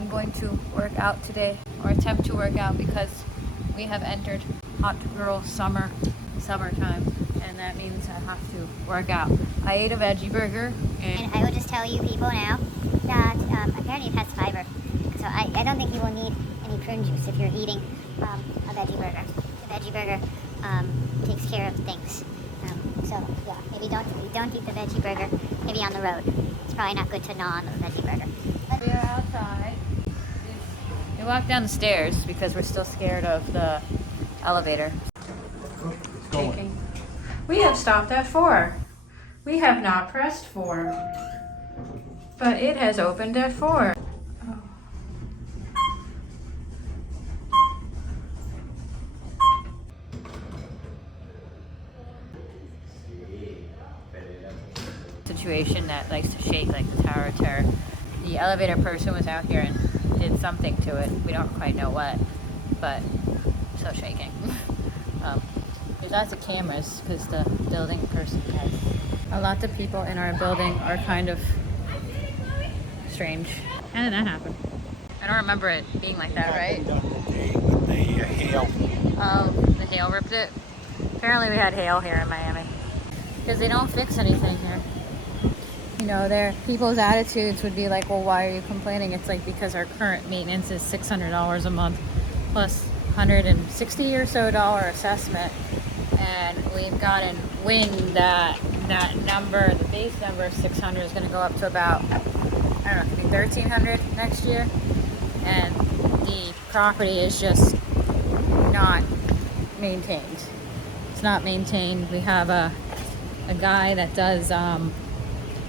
I'm going to work out today, or attempt to work out, because we have entered hot girl summertime, and that means I have to work out. I ate a veggie burger, And I will just tell you people now that apparently it has fiber. So I don't think you will need any prune juice if you're eating a veggie burger. The veggie burger takes care of things. So yeah, maybe don't eat the veggie burger. Maybe on the road. It's probably not good to gnaw on the veggie burger. we are outside. We walked down the stairs because we're still scared of the elevator. Shaking. We have stopped at 4. We have not pressed 4, but it has opened at 4. Situation that likes to shake like the Tower of Terror. The elevator person was out here and did something to it. We don't quite know what, but still shaking. There's lots of cameras because the building person has. A lot of people in our building are kind of strange. How did that happen? I don't remember it being like that, right? With the hail. Oh, the hail ripped it? Apparently we had hail here in Miami. Because they don't fix anything here. You know, their people's attitudes would be like, well, why are you complaining? It's like, because our current maintenance is $600 a month plus $160 or so assessment, and we've gotten wind that that number, the base number of 600, is going to go up to about, I don't know, it could be 1,300 next year, and the property is just not maintained. It's not maintained. We have a guy that does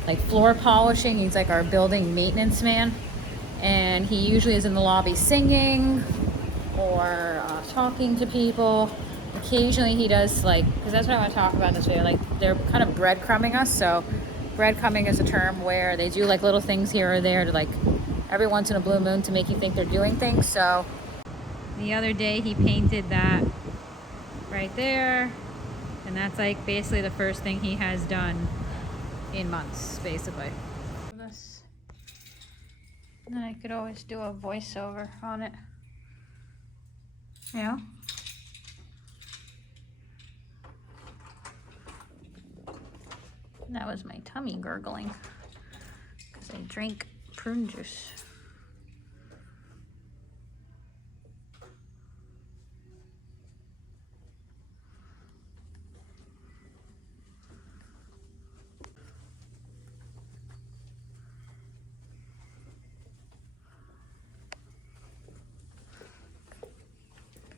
like floor polishing. He's like our building maintenance man, and he usually is in the lobby singing or talking to people. Occasionally he does, like, because that's what I want to talk about in this video, like they're kind of breadcrumbing us. So breadcrumbing is a term where they do like little things here or there to, like, every once in a blue moon to make you think they're doing things. So the other day he painted that right there, and that's like basically the first thing he has done in months, basically. This, and then I could always do a voiceover on it. Yeah. That was my tummy gurgling because I drank prune juice.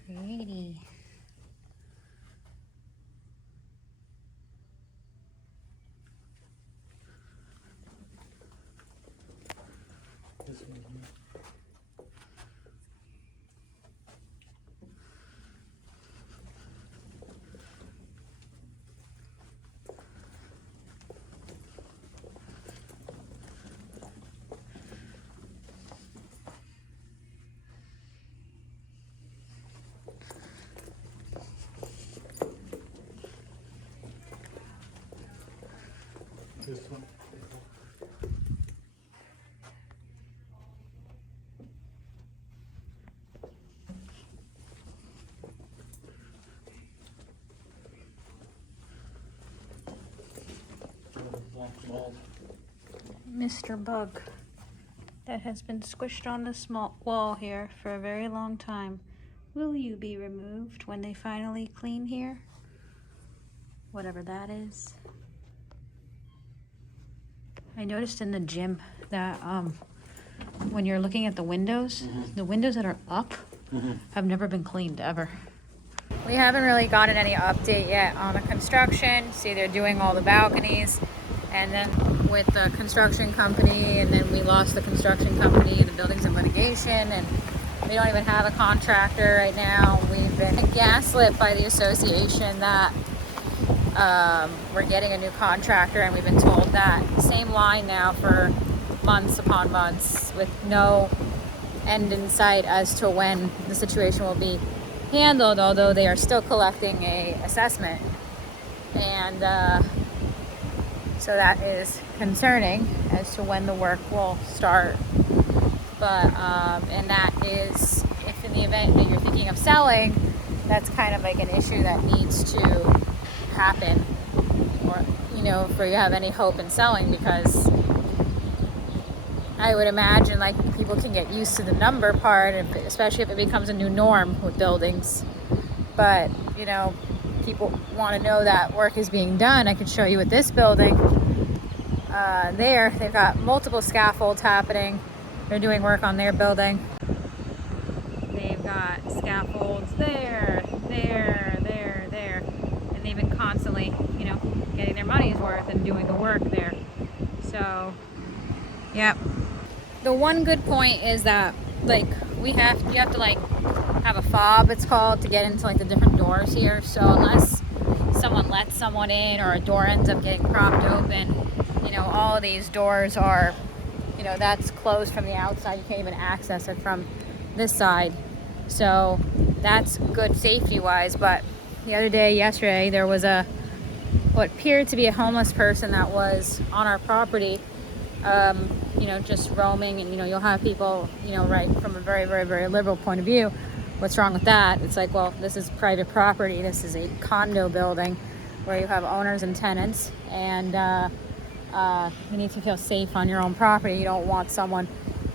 Pretty. This one here. This one. Mr. Bug that has been squished on the small wall here for a very long time. Will you be removed when they finally clean here? Whatever that is. I noticed in the gym that when you're looking at the windows, the windows that are up have never been cleaned ever. We haven't really gotten any update yet on the construction. See, they're doing all the balconies, and then with the construction company, and then we lost the construction company, and the building's in litigation, and we don't even have a contractor right now. We've been gaslit by the association that we're getting a new contractor, and we've been told that same line now for months upon months with no end in sight as to when the situation will be handled, although they are still collecting a assessment. And so that is concerning as to when the work will start. But and that is, if in the event that you're thinking of selling, that's kind of like an issue that needs to happen, or you know, for you have any hope in selling, because I would imagine like people can get used to the number part, especially if it becomes a new norm with buildings. But you know, people want to know that work is being done. I could show you with this building. There, they've got multiple scaffolds happening. They're doing work on their building. They've got scaffolds there, and they've been constantly, you know, getting their money's worth and doing the work there. So, yep. The one good point is that, like, you have to like have a fob, it's called, to get into like the different doors here. So unless someone lets someone in or a door ends up getting propped open, you know, all of these doors are, you know, that's closed from the outside. You can't even access it from this side. So that's good safety wise. But the other day, yesterday, there was what appeared to be a homeless person that was on our property, you know, just roaming. And, you know, you'll have people, you know, right from a very, very, very liberal point of view. What's wrong with that? It's like, well, this is private property. This is a condo building where you have owners and tenants, and you need to feel safe on your own property. You don't want someone,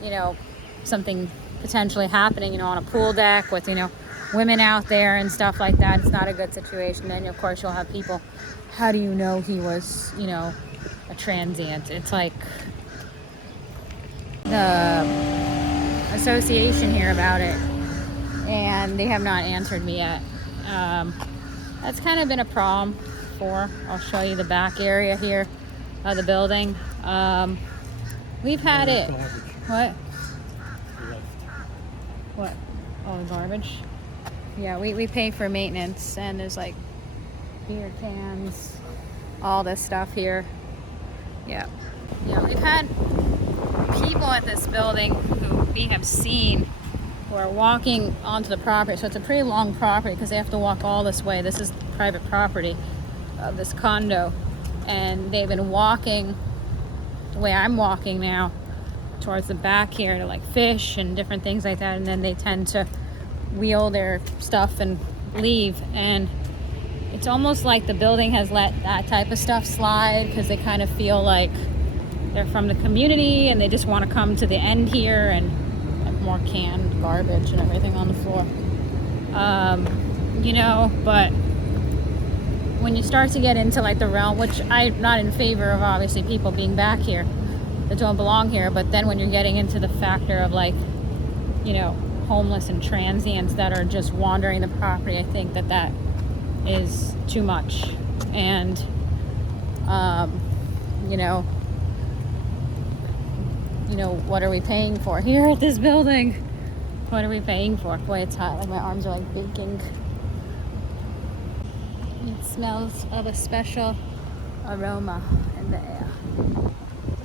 you know, something potentially happening, you know, on a pool deck with, you know, women out there and stuff like that. It's not a good situation. Then, of course, you'll have people, how do you know he was, you know, a transient? It's like the association here about it, and they have not answered me yet. That's kind of been a problem for, I'll show you the back area here of the building. We've had it. What? What? Oh, garbage. Yeah, we pay for maintenance, and there's like beer cans, all this stuff here. Yeah, we've had people at this building who we have seen who are walking onto the property. So it's a pretty long property because they have to walk all this way. This is private property of this condo, and they've been walking the way I'm walking now towards the back here to like fish and different things like that, and then they tend to wheel their stuff and leave. And it's almost like the building has let that type of stuff slide because they kind of feel like they're from the community and they just want to come to the end here and have more canned garbage and everything on the floor. You know, but when you start to get into like the realm, which I'm not in favor of obviously people being back here that don't belong here, but then when you're getting into the factor of like, you know, homeless and transients that are just wandering the property, I think that is too much. And you know, what are we paying for here at this building? What are we paying for? Boy, it's hot. Like my arms are like baking. It smells of a special aroma in the air,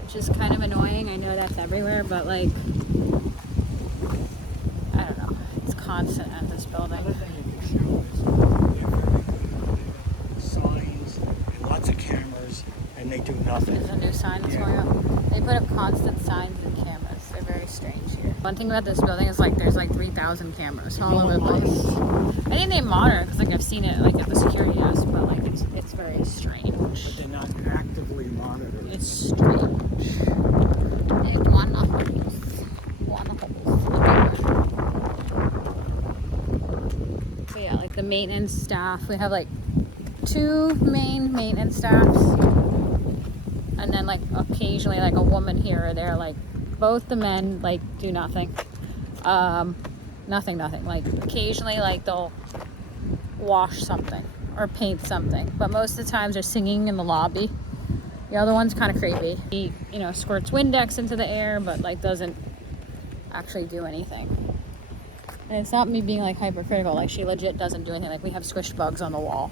which is kind of annoying. I know that's everywhere, but like, I don't know. It's constant at this building. Another thing you can show is they're very good with signs and lots of cameras, and they do nothing. There's a new sign that's going up. They put up constant signs and cameras. They're very strange here. One thing about this building is like there's like 3,000 cameras all over the place. I think they monitor because like I've seen it like at the security desk, but like it's very strange. But they're not actively monitoring. It's strange. It's wonderful. So yeah, like the maintenance staff, we have like 2 main maintenance staffs, and then like occasionally like a woman here or there. Like both the men like do nothing. Nothing. Like occasionally like they'll wash something or paint something, but most of the times they're singing in the lobby. The other one's kind of creepy. He, you know, squirts Windex into the air, but like doesn't actually do anything. And it's not me being like hypercritical. Like she legit doesn't do anything. Like we have squish bugs on the wall.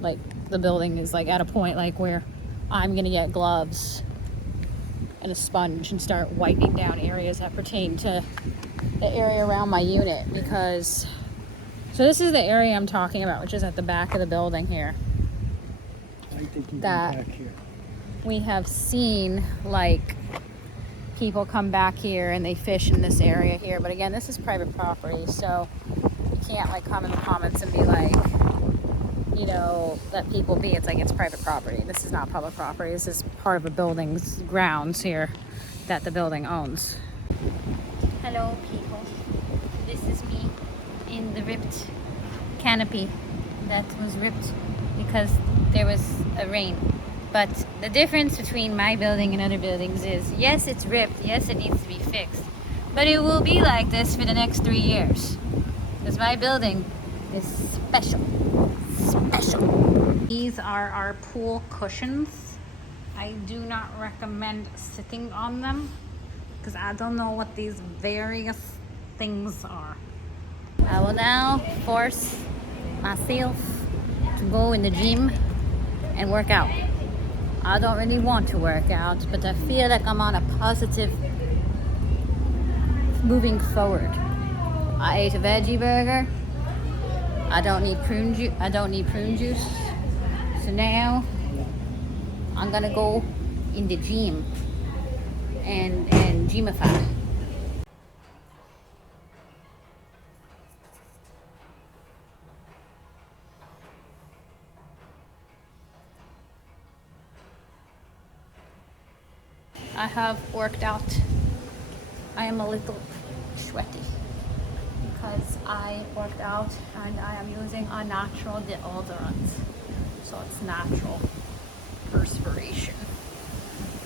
Like the building is like at a point like where I'm gonna get gloves and a sponge and start wiping down areas that pertain to the area around my unit, because so this is the area I'm talking about, which is at the back of the building here. I think you That back here. we have seen like people come back here and they fish in this area here. But again, this is private property, so you can't like come in the comments and be like, you know, let people be. It's like it's private property. This is not public property. This is part of a building's grounds here that the building owns. Hello, people. This is me in the ripped canopy that was ripped because there was a rain. But the difference between my building and other buildings is, yes, it's ripped, yes, it needs to be fixed, but it will be like this for the next 3 years because my building is special. These are our pool cushions. I do not recommend sitting on them because I don't know what these various things are. I will now force myself to go in the gym and work out. I don't really want to work out, but I feel like I'm on a positive moving forward. I ate a veggie burger. I don't need prune juice. So now I'm gonna go in the gym and gymify. I have worked out. I am a little sweaty because I worked out and I am using a natural deodorant. So it's natural perspiration.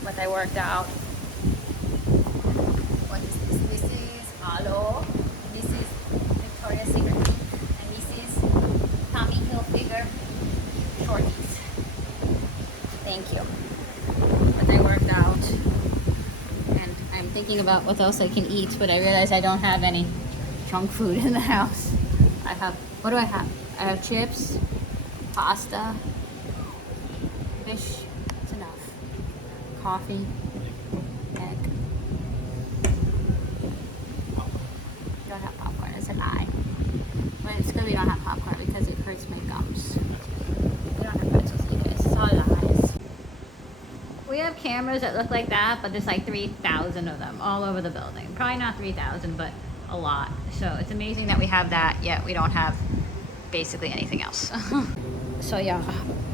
But I worked out. What is this? This is Aloe. This is Victoria's Secret. And this is Tommy Hilfiger shorties. Thank you. But I worked out. I'm thinking about what else I can eat, but I realize I don't have any junk food in the house. What do I have? I have chips, pasta, fish, it's enough. Coffee, egg. Don't have popcorn, it's a lie. But it's good we don't have popcorn because it hurts my gums. We don't have pretzels either, it's all lies. We have cameras that look like that, but there's like 3,000 of them all over the building. Probably not 3,000, but a lot. So it's amazing that we have that, yet we don't have basically anything else. So yeah,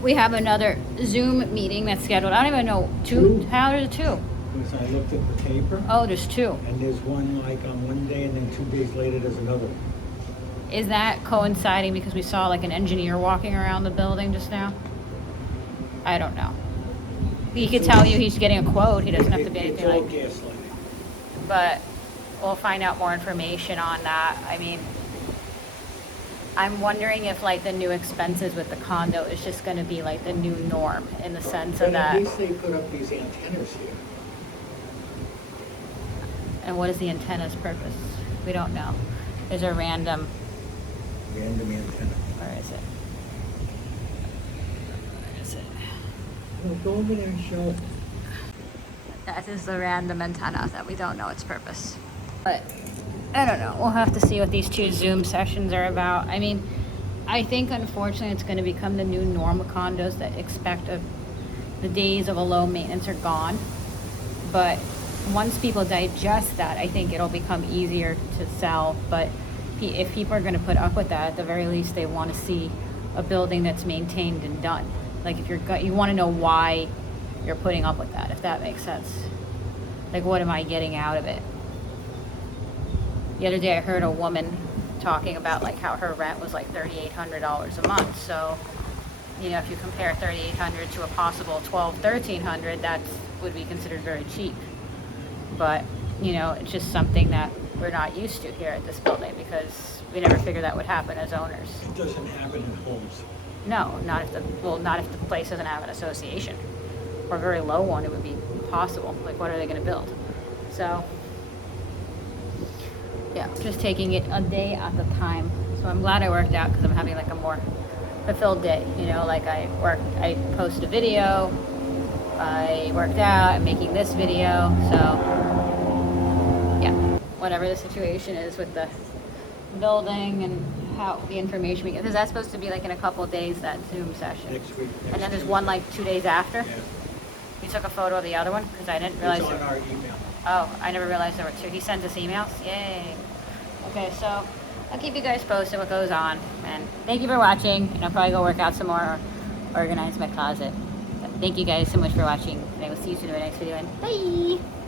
we have another Zoom meeting that's scheduled. I don't even know, two? How are there two? Because I looked at the paper. Oh, there's two. And there's one like on one day, and then 2 days later there's another one. Is that coinciding because we saw like an engineer walking around the building just now? I don't know. He could tell you he's getting a quote. He doesn't have to be anything like. It's all gaslighting. But we'll find out more information on that. I mean, I'm wondering if like the new expenses with the condo is just going to be like the new norm in the sense of that. At least they put up these antennas here. And what is the antenna's purpose? We don't know. There's a random Antenna. Where is it? Where is it? Well, go over there and show it. That is the random antenna that we don't know its purpose. But I don't know. We'll have to see what these two Zoom sessions are about. I mean, I think unfortunately it's going to become the new norm of condos that expect the days of a low maintenance are gone. But once people digest that, I think it'll become easier to sell. But if people are going to put up with that, at the very least they want to see a building that's maintained and done. Like if you want to know why you're putting up with that, if that makes sense. Like, what am I getting out of it? The other day I heard a woman talking about like how her rent was like $3,800 a month. So, you know, if you compare $3,800 to a possible $1,200-1,300, that would be considered very cheap. But, you know, it's just something that we're not used to here at this building because we never figured that would happen as owners. It doesn't happen in homes. No, not if the place doesn't have an association or a very low one. It would be impossible. Like, what are they going to build? So, yeah, just taking it a day at a time. So I'm glad I worked out because I'm having like a more fulfilled day. You know, like I posted a video, I worked out, I'm making this video. So, yeah, whatever the situation is with the building and how the information we get, because that's supposed to be like in a couple of days, that Zoom session. Next week. And then there's one like 2 days after. Yeah. You took a photo of the other one because I didn't realize. It's on our email. Oh, I never realized there were 2. He sends us emails. Yay. Okay, so I'll keep you guys posted what goes on. And thank you for watching. And I'll probably go work out some more or organize my closet. But thank you guys so much for watching. And I will see you soon in my next video. And bye!